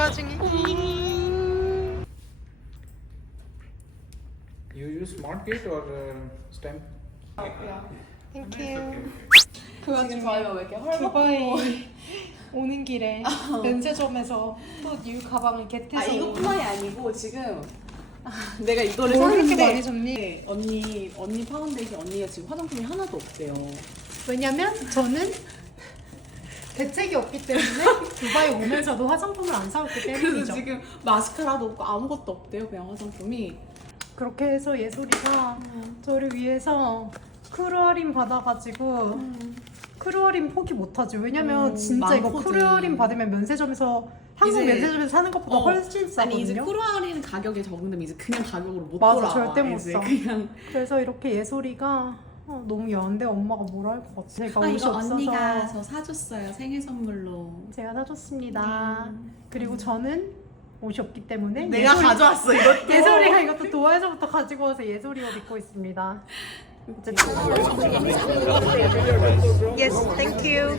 육아 중에. You use smart gate or stamp? 땡큐. 지금 저희가 왜 이렇게 헐벗고 두바이 오는 길에 면세점에서 또 뉴 가방을 겟해서. 이것뿐만이 아니고 지금 내가 이거를 뭘 그렇게 샀는데 많이 줬니? 네, 언니 파운데이션 언니가 지금 화장품이 하나도 없대요. 왜냐면 저는 대책이 없기 때문에 두바이 오면서도 화장품을 안 사왔기 그래서 때문이죠. 지금 마스카라도 없고 아무것도 없대요. 그냥 화장품이. 그렇게 해서 예솔이가 저를 위해서 크루할인 받아가지고 크루할인 포기 못하지. 왜냐면 진짜 이거 많거든. 크루할인 받으면 면세점에서 한국 이제- 면세점에서 사는 것보다 훨씬 싸거든요. 아니 이제 크루할인 가격에 적응되면 이제 그냥 가격으로 못 맞아, 돌아와. 절대 못 이제 사. 그냥 그래서 이렇게 예솔이가 너무 야한데 엄마가 뭐라 할 것 같아. 제가 옷이 이거 없어서 언니가 저 사줬어요. 생일 선물로. 제가 사줬습니다. 그리고 저는 옷이 없기 때문에 내가 가져왔어 이것도. 예솔이가 이것도 도화에서부터 가지고 와서 예솔이 옷 입고 있습니다. Yes, thank you.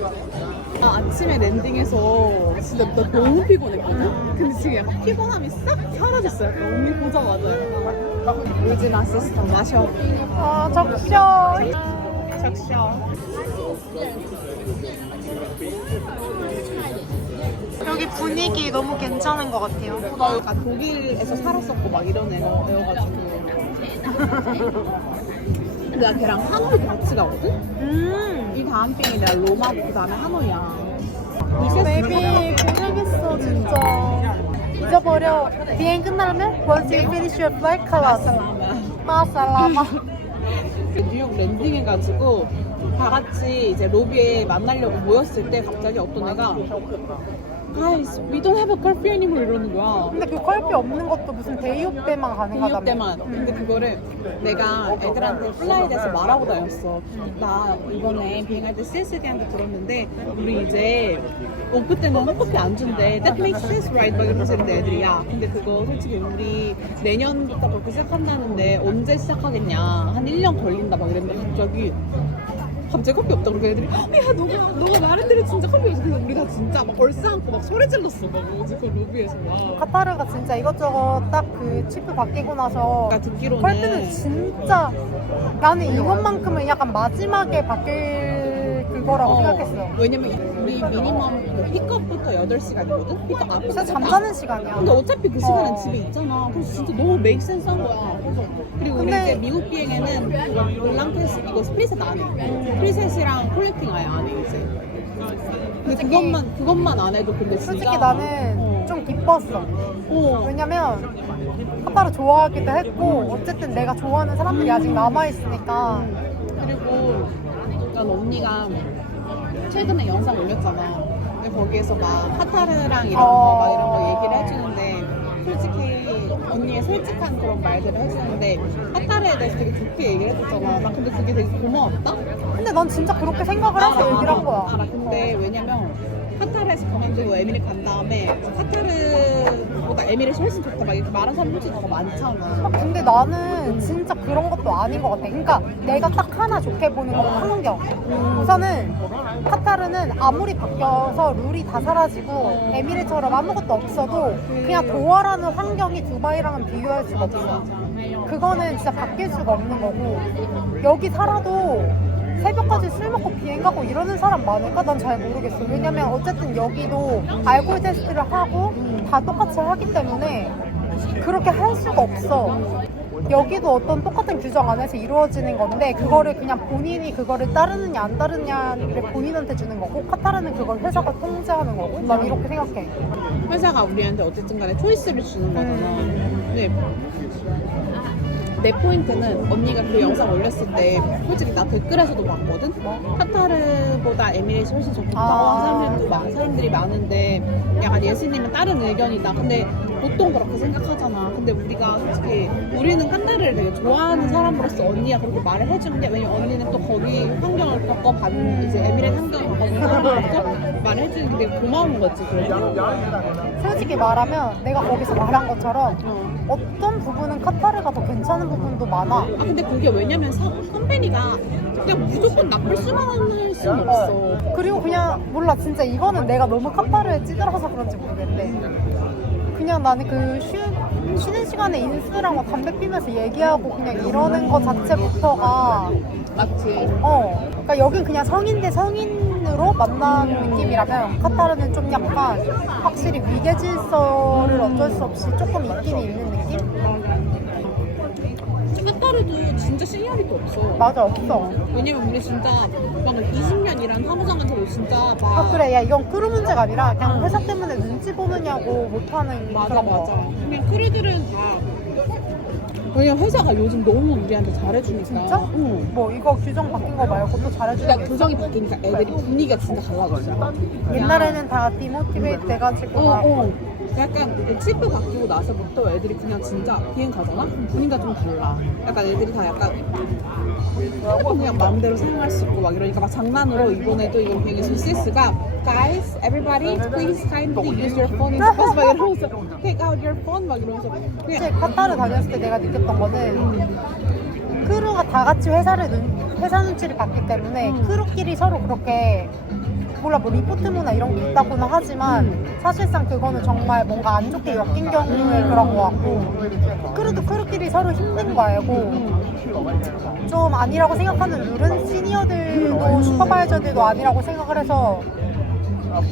아침에 랜딩해서 진짜 나 너무 피곤했거든? 근데 지금 약간 피곤함이 싹 사라졌어요. 약간 언니 보자마자 요즘 아시스턴 마셔. 아, 적셔. 적셔. 여기 분위기 너무 괜찮은 것 같아요. 나 약간 독일에서 살았었고 막 이런 애여가지고 근데 나 걔랑 하노이도 같이 가거든? 이 다음 빙이 내가 로마고 그 다음에 하노이야. 베이비 고생했어 진짜. 잊어버려. 비행 끝나면 once you finish your flight class. 마살라마. 뉴욕 랜딩해가지고 다 같이 이제 로비에 만나려고 모였을 때 갑자기 어떤 애가 Guys, we don't have a curfew anymore 이러는 거야. 근데 그 컬피 없는 것도 무슨 데이옵 때만 가능하다며. 뉴욕 때만. 근데 그거를 내가 애들한테 플라이드에서 말하고 다녔어. 나 이번에 비행할 때 CSD한테 들었는데 우리 이제 오프 때는 커피 안 준대. That makes sense, right? 막 이러면서 있는데 애들이 야 근데 그거 솔직히 우리 내년부터 그렇게 시작한다는데 언제 시작하겠냐. 한 1년 걸린다 막 이랬는데 갑자기 커피 없다고 그러고 애들이 야 너가 말한 대로 진짜 커피 없어. 그래서 우리가 진짜 막 얼싸안고 막 소리 질렀어. 막 어제 그 로비에서 막. 카타르가 진짜 이것저것 딱 그 치프 바뀌고 나서 내가 듣기로는 컬피는 진짜 나는 이것만큼은 약간 마지막에 바뀔 그거라고 생각했어. 왜냐면 우리 미니멈 그 픽업부터 8시간이거든? 픽업 앞에 진짜 잠자는 시간이야. 근데 어차피 그 시간은 집에 있잖아. 그래서 진짜 너무 메이크 센스한 거야. 그래서 그리고 우리 근데- 이제 미국 비행에는 블랑켓 이거 스프리셋 안 해. 프리셋이랑 콜렉팅 아예 안 해 이제. 근데 그것만 안 해도 근데 진짜 솔직히 나는 좀 기뻤어. 왜냐면 카타르 좋아하기도 했고 어쨌든 내가 좋아하는 사람들이 아직 남아있으니까. 그리고 난 언니가 최근에 영상 올렸잖아. 근데 거기에서 막 카타르랑 이런 거 막 이런 거 얘기를 해주는데 솔직히 언니의 솔직한 그런 말들을 해주는데 카타르에 대해서 되게 좋게 얘기를 해줬잖아. 나 근데 그게 되게 고마웠다. 근데 난 진짜 그렇게 생각을 해서 얘기를 한 거야. 알아. 근데 왜냐면 카타르에서 그만두고 에미레이트 간 다음에 카타르보다 에미레이트이 훨씬 좋다 막 이렇게 말하는 사람 솔직히 더 많잖아. 근데 나는 진짜 그런 것도 아닌 것 같아. 그러니까 내가 딱 하나 좋게 보는 건 환경. 우선은 카타르는 아무리 바뀌어서 룰이 다 사라지고 에미레처럼 아무것도 없어도 그냥 도화라는 환경이 두바이랑은 비교할 수가 없어. 그거는 진짜 바뀔 수가 없는 거고 여기 살아도 새벽까지 술 먹고 비행 가고 이러는 사람 많을까? 난 잘 모르겠어. 왜냐면 어쨌든 여기도 알코올 테스트를 하고 다 똑같이 하기 때문에 그렇게 할 수가 없어. 여기도 어떤 똑같은 규정 안에서 이루어지는 건데 그거를 그냥 본인이 그거를 따르느냐 안 따르느냐를 본인한테 주는 거고 카타르는 그걸 회사가 통제하는 거고 난 이렇게 생각해. 회사가 우리한테 어쨌든 간에 초이스를 주는 거잖아. 근데 내 포인트는 언니가 그 영상 올렸을 때 솔직히 나 댓글에서도 봤거든? 카타르보다 에미레이트 훨씬 좋다고 하는 사람들이 많은데 약간 예수님은 다른 의견이다. 근데 보통 그렇게 생각하잖아. 근데 우리가 솔직히 우리는 카타르를 되게 좋아하는 사람으로서 언니가 그렇게 말을 해주는데 왜냐면 언니는 또 거기 환경을 겪어봤는 이제 에미레이트 환경을 겪어본 사람으로서 말을 해주는 게 되게 고마운 거지. 그래서 솔직히 말하면 내가 거기서 말한 것처럼 어떤 부분은 카타르가 더 괜찮은 부분도 많아. 아 근데 그게 왜냐면 컴퍼니가 그냥 무조건 나쁠 수만 할 수는 없어. 그리고 그냥 몰라 진짜 이거는 내가 너무 카타르에 찌들어서 그런지 모르겠는데 그냥 나는 쉬는 시간에 인스랑 막 담배 피면서 얘기하고 그냥 이러는 거 자체부터가 맞지. 그러니까 여긴 그냥 성인 대 성인으로 만나는 느낌이라면 카타르는 좀 약간 확실히 위계 질서를 어쩔 수 없이 조금 있긴 있는 느낌? 카타르도 진짜 시니어리티 없어. 맞아, 없어. 왜냐면 우리 진짜 막 20년 일한 사무장한테도 진짜 막 아 그래, 야 이건 크루 문제가 아니라 그냥 회사 때문에 눈치 보느냐고 못하는 맞아 그런 거. 맞아. 그냥 크루들은 다 왜냐면 회사가 요즘 너무 우리한테 잘해주니까. 진짜? 응. 뭐 이거 규정 바뀐 거 말고 또 잘해주는 그러니까 게 있어? 규정이 바뀌니까 애들이 분위기가 진짜 달라졌어. 옛날에는 다 디모티베이트 돼가지고 막 약간 치프 바뀌고 나서부터 애들이 그냥 진짜 비행 가잖아? 그럼 분위기가 좀 달라. 약간 애들이 다 약간 핸드폰 그냥 마음대로 사용할 수 있고 막 이러니까 막 장난으로 이번에도 이거 비행에서 CS가 Guys, everybody, please kindly use your phone in the bus 막 이러면서 Take out your phone 막 이러면서 사실 그냥 카타르 다녔을 때 내가 느꼈던 거는 크루가 다 같이 회사 눈치를 봤기 때문에 크루끼리 서로 그렇게 몰라 뭐 리포트문화 이런 게 있다고는 하지만 사실상 그거는 정말 뭔가 안 좋게 엮인 경우에 그런 거 같고 크루도 크루끼리 서로 힘든 거 알고 좀 아니라고 생각하는 룰은 시니어들도 슈퍼바이저들도 아니라고 생각을 해서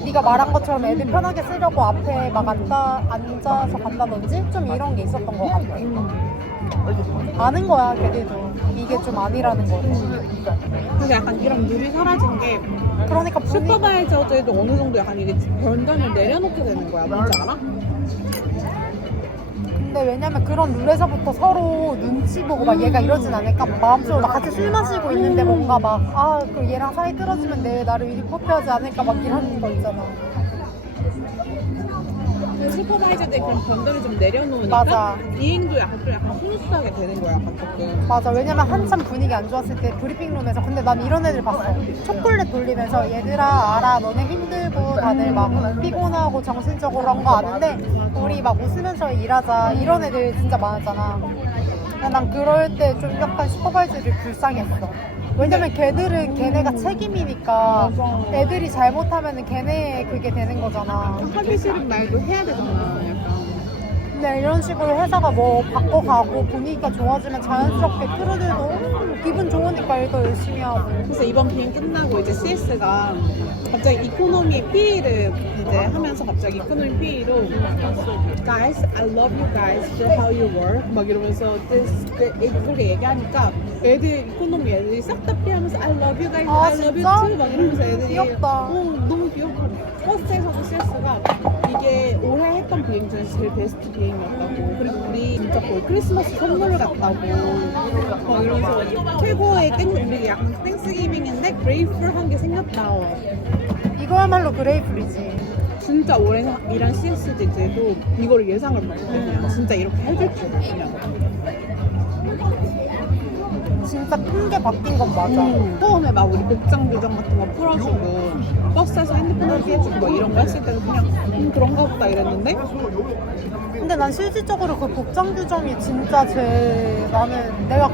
네가 말한 것처럼 애들 편하게 쓰려고 앞에 막 앉아서 간다든지 좀 이런 게 있었던 것 같아. 아는 거야 걔들도 이게 좀 아니라는 거. 그래서 약간 이런 룰이 사라진 게 그러니까 슈퍼바이저들도 어느 정도 약간 이게 변단을 내려놓게 되는 거야. 뭔지 알아? 근데 왜냐면 그런 룰에서부터 서로 눈치 보고 막 얘가 이러진 않을까 마음속으로 막 같이 술 마시고 있는데 뭔가 막 그 얘랑 사이 떨어지면 나를 리포트하지 않을까 막 이런 거 있잖아. 그 슈퍼바이저들이 그런 변동을 좀 내려놓으니까 맞아. 비행도 약간 스무스하게 되는 거야, 약간 조금. 맞아. 왜냐면 한참 분위기 안 좋았을 때 브리핑룸에서 근데 난 이런 애들 봤어. 초콜릿 돌리면서 얘들아 알아 너네 힘들고 다들 막 피곤하고 정신적으로 그런 거 아는데 우리 막 웃으면서 일하자 이런 애들 진짜 많았잖아. 근데 난 그럴 때 좀 약간 슈퍼바이저들이 불쌍했어. 왜냐면 걔들은 걔네가 책임이니까 애들이 잘못하면 걔네 그게 되는 거잖아. 하기 싫은 말도 해야 되잖아, 약간. 근데 이런 식으로 회사가 뭐 바꿔가고 분위기가 좋아지면 자연스럽게 크루들도 기분 좋으니까 일도 열심히 하고. 그래서 이번 비행 끝나고 이제 CS가 갑자기 이코노미 PE를 이제 하면서 갑자기 이코노미 PE로 Guys, I love you guys for how you work 막 이러면서 그렇게 얘기하니까 애들 이코노미 애들이 싹 다 피하면서 I love you guys, 아, I love 진짜? you too 막 이러면서 애들이 귀엽다. 너무 귀엽고 버스에서도 CS가 이게 올해 했던 비행 중에서 제일 베스트 비행이었다고 그리고 우리 진짜 거의 크리스마스 선물 같다고 막 이러면서 최고의 우리 약간 땡스기빙인데 그레이풀한 게 생겼다. 이거야말로 그레이풀이지. 진짜 오래 일한 CS들도 이거를 예상을 못해. 그냥 진짜 이렇게 해줄 줄 그냥. 진짜 큰 게 바뀐 건 맞아. 처음에 막 우리 복장 규정 같은 거 풀어주고 버스에서 핸드폰 끄게 해주고 막 이런 거 했을 때는 그냥 그런가 보다 이랬는데 근데 난 실질적으로 그 복장 규정이 진짜 나는 내가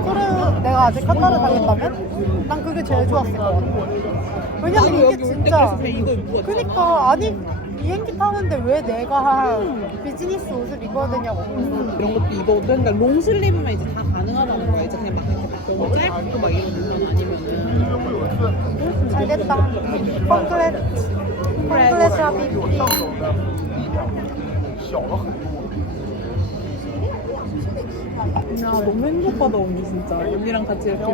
아직 카타르 다녔다면 난 그게 제일 좋았을 것 같아. 왜냐면 나도 이게 여기 올 진짜 때까지 이거 입고 왔잖아. 그니까 아니 비행기 타는데 왜 내가 비즈니스 옷을 입어야 되냐고. 이런 것도 입어도 그러니까 롱슬리브만 이제 다 가능하다는 거야. 이제 그냥 막 이렇게 막 너무 짧고 막 이러는 아니면은 잘 됐다. 펑클렛 샤비비. 야 너무 행복하다 언니 진짜 언니랑 같이 이렇게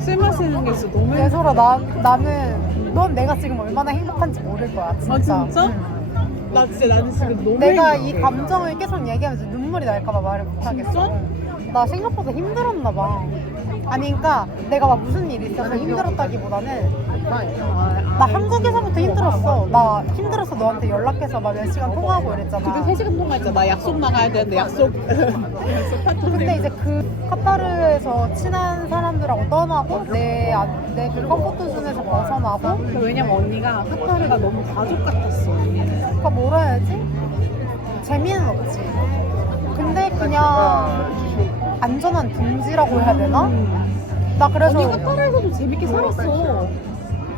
술 마시는 게 진짜 너무 예솔아 나는 넌 내가 지금 얼마나 행복한지 모를 거야 진짜. 아 진짜? 응. 나는 지금 너무 내가 행복해. 이 감정을 계속 얘기하면서 눈물이 날까봐 말을 못하겠어. 진짜? 나 생각보다 힘들었나 봐. 아니 그러니까 내가 막 무슨 일이 있어서 힘들었다기보다는 나 한국에서부터 힘들었어. 나 힘들어서 너한테 연락해서 막 몇 시간 통화하고 그때 이랬잖아. 3시간 통화했잖아. 나 약속 나가야 되는데 약속 근데 이제 그 카타르에서 친한 사람들하고 떠나고 내 그 컴포트 존에서 벗어나고 왜냐면 언니가 카타르가 너무 가족 같았어. 그러니까 뭐라 해야지? 재미는 없지. 근데 그냥 안전한 둥지라고 해야 되나? 나 그래서 언니 카타르에서도 재밌게 살았어.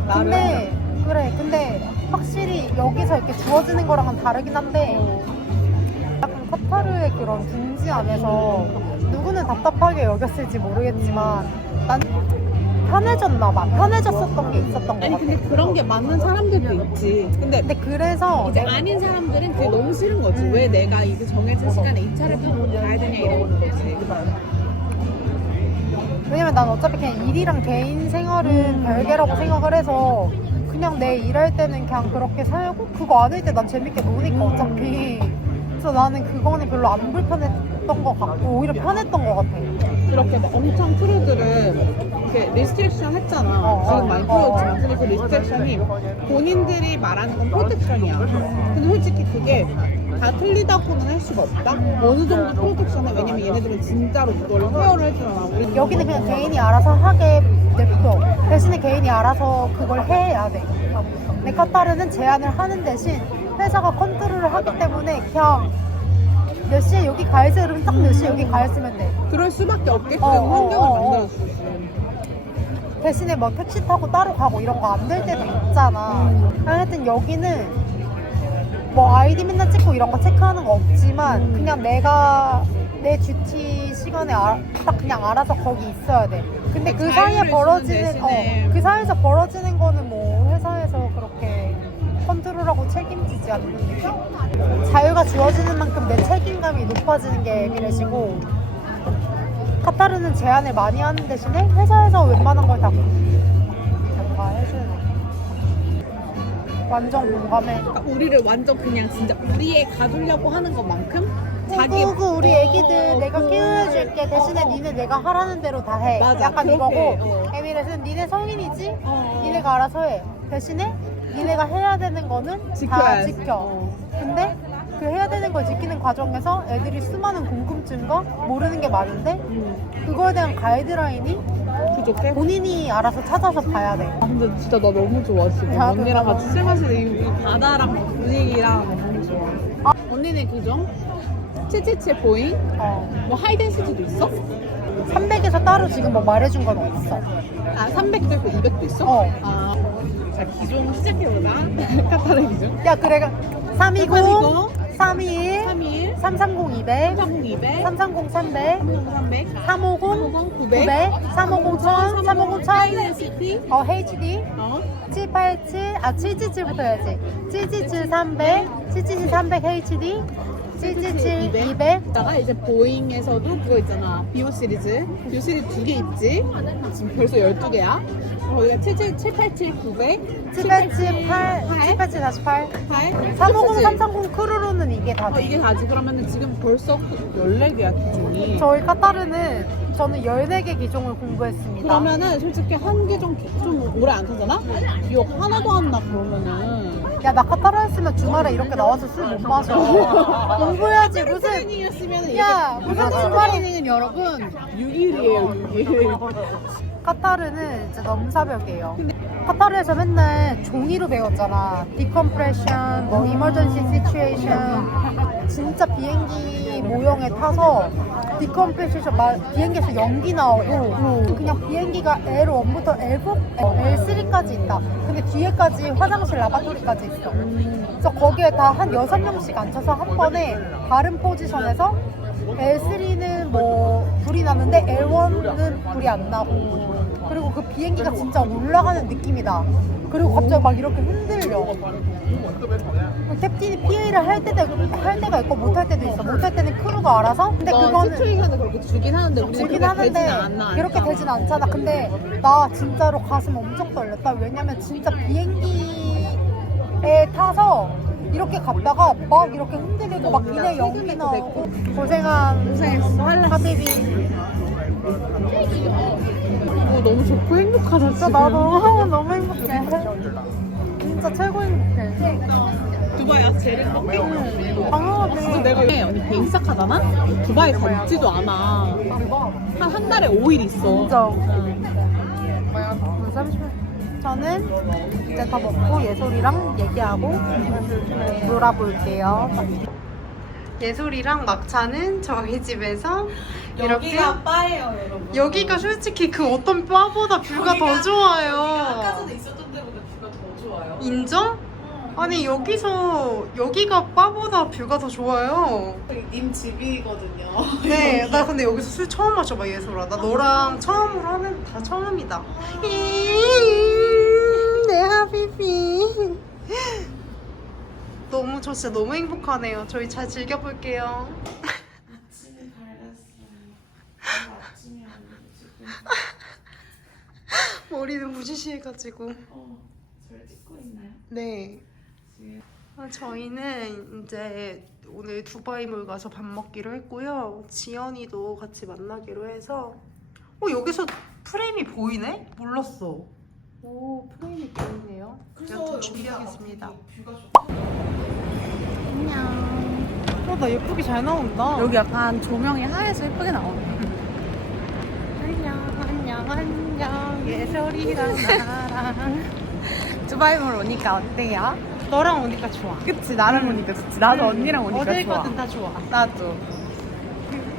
나름. 근데, 그래. 근데, 그래. 근데, 그래. 근데, 그래. 근데, 그래. 근데, 그래. 근데, 그래. 근데, 그래. 근데, 그래. 근데, 그래. 근데, 그래. 근데, 그래. 근데, 그래. 근데, 그래. 근데, 그래. 근데, 그래. 근데, 그래. 근데, 그래. 근데, 확실히 여기서 이렇게 주어지는 거랑은 다르긴 한데 카타르의 그런 둥지 안에서 누구는 답답하게 여겼을지 모르겠지만 난 편해졌나 봐. 편해졌었던 게 있었던 것 아니 같아. 근데 그런 게 맞는 사람들도 있지. 근데 근데 그래서 이제 아닌 사람들은 그게 너무 싫은 거지. 왜 내가 이게 정해진 시간에 이 차를 타고 가야 되냐 이러는 거지. 왜냐면 난 어차피 그냥 일이랑 개인 생활은 별개라고 생각을 해서 그냥 내 일할 때는 그냥 그렇게 살고 그거 아닐 때 난 재밌게 노니까 어차피. 그래서 나는 그거는 별로 안 불편했던 것 같고 오히려 편했던 것 같아. 그렇게 막 엄청 크루들은 이렇게 리스트릭션 했잖아. 지금 많이 풀어졌지만 근데 그 리스트릭션이 본인들이 말하는 건 프로텍션이야. 근데 솔직히 그게 다 틀리다고는 할 수가 없다. 어느 정도 프로텍션은 왜냐면 얘네들은 진짜로 그걸 케어를 해주잖아. 우리 여기는 그냥 개인이 알아서 하게 냅둬. 대신에 개인이 알아서 그걸 해야 돼. 근데 카타르는 제안을 하는 대신 회사가 컨트롤을 하기 때문에 그냥 몇 시에 여기 가야지 그러면 딱 몇 시에 여기 가야지면 돼. 그럴 수밖에 없게끔 어, 환경을 어. 만들어주지. 대신에 뭐 택시 타고 따로 가고 이런 거 안 될 때도 있잖아. 하여튼 여기는 뭐 아이디 맨날 찍고 이런 거 체크하는 거 없지만 그냥 내가 내 듀티 시간에 딱 그냥 알아서 거기 있어야 돼. 근데 그 사이에 자유를 벌어지는 주는 대신에. 그 사이에서 벌어지는 거는 뭐 회사에서 그렇게 컨트롤하고 책임지지 않는 느낌? 자유가 주어지는 만큼 내 책임감이 높아지는 게 에미레시고 카타르는 제안을 많이 하는 대신에 회사에서 웬만한 걸 다 뭔가 해주는 완전 공감해. 그러니까 우리를 완전 그냥 진짜 우리에 가두려고 하는 것만큼 자기 구구 우리 애기들 내가 케어해줄게 대신에 니네 내가 하라는 대로 다 해. 맞아, 약간 그렇게, 이거고 에미레스는 니네 성인이지 니네가 알아서 해. 대신에 니네가 해야 되는 거는 다 지켜야지. 지켜. 근데 그 해야 되는 걸 지키는 과정에서 애들이 수많은 궁금증과 모르는 게 많은데 그거에 대한 가이드라인이 부족해? 본인이 알아서 찾아서 봐야 돼. 아, 근데 진짜 나 너무 좋아 지금. 나도 언니랑 너무. 같이 술 마시는 이 바다랑 분위기랑 너무 좋아. 언니네 그죠? 777 보잉? 뭐 하이덴시티도 있어? 300에서 따로 지금 뭐 말해준 건 없어. 아 300도 있고 200도 있어? 어. 아, 자 기종 시작해보자. 카타르 기종. 야 그래 320, 321, 321, 330, 200, 330, 200, 330, 300, 300, 350, 900, 900, 350, 1000, 350, 1000, 하이덴시티, HD, 어? 787, 777부터 해야지. 777, 300, 777, 300 HD, 777, 200. 이따가 이제 보잉에서도 그거 있잖아. BO 시리즈. BO 시리즈 2개 있지? 지금 벌써 12개야. 거기가 787, 900, 787, 8, 787, 48. 8, 350, 330 크루로는 이게 다 돼. 이게 다지. 그러면은 지금 벌써 14개야, 기종이. 저희 카타르는 저는 14개 기종을 공부했습니다. 그러면은 솔직히 한 개종 좀 오래 안 타잖아? 기억 하나도 안 나, 그러면은. 야, 나 카타르 했으면 주말에 이렇게 나와서 술 못 마셔. 공부해야지, 무슨. 트레이닝이었으면 야, 무슨 주말에. 트레이닝은 여러분 6일이에요, 6일. 카타르는 진짜 넘사벽이에요. 카타르에서 맨날 종이로 배웠잖아. 디컴프레션, 뭐 이머전시 시츄에이션. 진짜 비행기 모형에 타서 디컴프레션 비행기에서 연기 나오고 그냥 비행기가 L1부터 L3까지 있다. 근데 뒤에까지 화장실 라바토리까지 있어. 그래서 거기에 다 한 6명씩 앉혀서 한 번에 다른 포지션에서 L3는 뭐 불이 나는데 L1은 불이 안 나고 그리고 그 비행기가 진짜 올라가는 느낌이다. 그리고 갑자기 막 이렇게 흔들려. 캡틴이 PA를 할 때가 있고 못 할 때도 있어. 못 할 때는 크루가 알아서. 근데 그거는 시츄에이션은 그렇게 주긴 하는데 우리는 주긴 그렇게 되진 하는데 않아. 그렇게 되진 않잖아. 근데 나 진짜로 가슴 엄청 떨렸다. 왜냐면 진짜 비행기에 타서 이렇게 갔다가 막 이렇게 흔들리고 막 기내 연기 나오고 고생했어. 하비비. 너무 좋고 행복하다 진짜 지금. 나도 너무 행복해. 진짜 최고 행복해. 두바이 제일 행복해. 당연하지. 내가 언니 비행 시작하잖아? 두바이 걷지도 않아. 한 달에 5일 있어. 진짜. 응. 30분. 저는 이제 다 먹고 예솔이랑 얘기하고 놀아볼게요. 예솔이랑 막차는 저희 집에서 이렇게 바예요, 여러분. 여기가 솔직히 그 어떤 바보다 뷰가 더 좋아요. 아까 전에 있었던 데보다 뷰가 더 좋아요. 인정? 아니 여기가 바보다 뷰가 더 좋아요. 님 집이거든요. 네, 나 근데 여기서 술 처음 마셔봐 예솔아. 나 너랑 처음으로 하는 다 처음이다. 내 하비비. 너무 저 진짜 너무 행복하네요. 저희 잘 즐겨볼게요. 아침에 밝았어요. 아침이 아니고 지금. 머리는 무시시해가지고. 저를 찍고 있나요? 네. 지금. 저희는 이제 오늘 두바이몰 가서 밥 먹기로 했고요. 지연이도 같이 만나기로 해서. 여기서 프레임이 보이네? 몰랐어. 오, 프레임이 보이네요. 여튼 준비하겠습니다. 뷰가 좋다. 안녕. 나 예쁘게 잘 나온다. 여기 약간 조명이 하얘서 예쁘게 나오네. 안녕. 예솔이랑 나랑. 두바이몰 오니까 어때요? 너랑 오니까 좋아. 그치, 나랑 오니까 좋지. 나도 언니랑 오니까 어딜 좋아. 가든 다 좋아. 나도.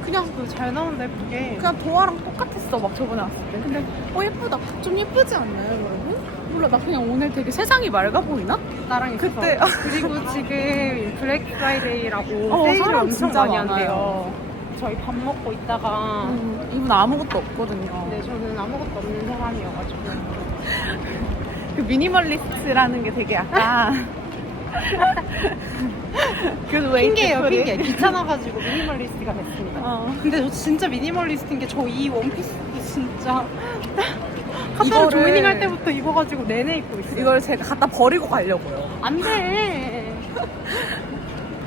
그냥 잘 나온다 예쁘게. 그냥 도화랑 똑같았어, 막 저번에 왔을 때. 근데 예쁘다. 좀 예쁘지 않나요, 여러분? 몰라, 나 그냥 오늘 되게 세상이 맑아 보이나? 나랑 있어. 그때. 그리고 지금 블랙 프라이데이라고 세일을 사람 엄청 진짜 많이 많아요. 한대요. 저희 밥 먹고 있다가 이분 아무것도 없거든요. 네, 저는 아무것도 없는 사람이어가지고 그 미니멀리스트라는 게 되게 약간 그래도 왜 핑계예요, 핑계. 귀찮아가지고 미니멀리스트가 됐습니다. 근데 저 진짜 미니멀리스트인 게 저 이 원피스도 진짜 카타르 이거를- 조이닝 할 때부터 입어가지고 내내 입고 있어요. 이걸 제가 갖다 버리고 가려고요. 안 돼.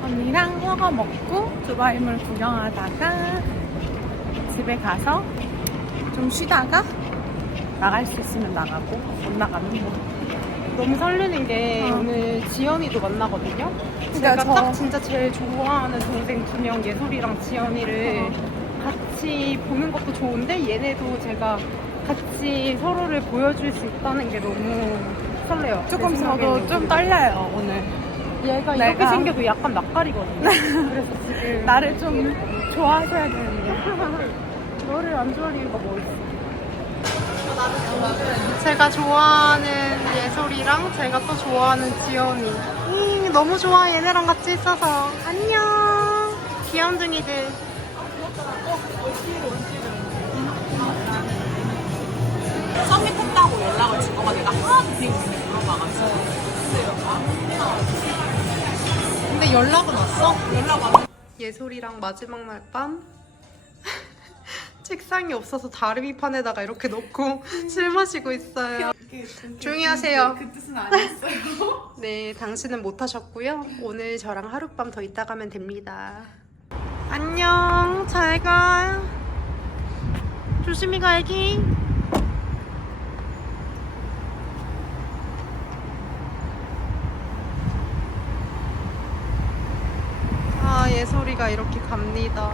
언니랑 허거 먹고 두바이몰 구경하다가 집에 가서 좀 쉬다가 나갈 수 있으면 나가고 못 나가면 뭐. 너무 설레는 게 오늘 지연이도 만나거든요. 제가 저- 딱 진짜 제일 좋아하는 동생 2명 예솔이랑 지연이를 같이 보는 것도 좋은데 얘네도 제가 같이 서로를 보여줄 수 있다는 게 너무 설레요. 조금 제 저도 생각에는. 좀 떨려요 오늘. 얘가 내가- 이렇게 생겨도 약간 낯가리거든요. 그래서 지금 나를 좀 좋아하셔야 되는데. 너를 안 좋아할 이유가 뭐 있어? 제가 좋아하는 예솔이랑 제가 또 좋아하는 지연이. 너무 좋아 얘네랑 같이 있어서. 안녕 귀염둥이들. 서밋했다고 연락을 준 거가 내가 하나도 기억이 물어봐가지고. 근데 연락은 왔어? 연락 안 예솔이랑 마지막 날 밤 책상이 없어서 다리미판에다가 이렇게 놓고 술 마시고 있어요. 조용히 하세요. 그 뜻은 아니었어요. 네, 당신은 못 하셨고요. 오늘 저랑 하룻밤 더 있다 가면 됩니다. 안녕, 잘 가. 조심히 가, 애기. 예솔이가 이렇게 갑니다.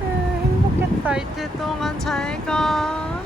행복했다. 이틀 동안 잘 가.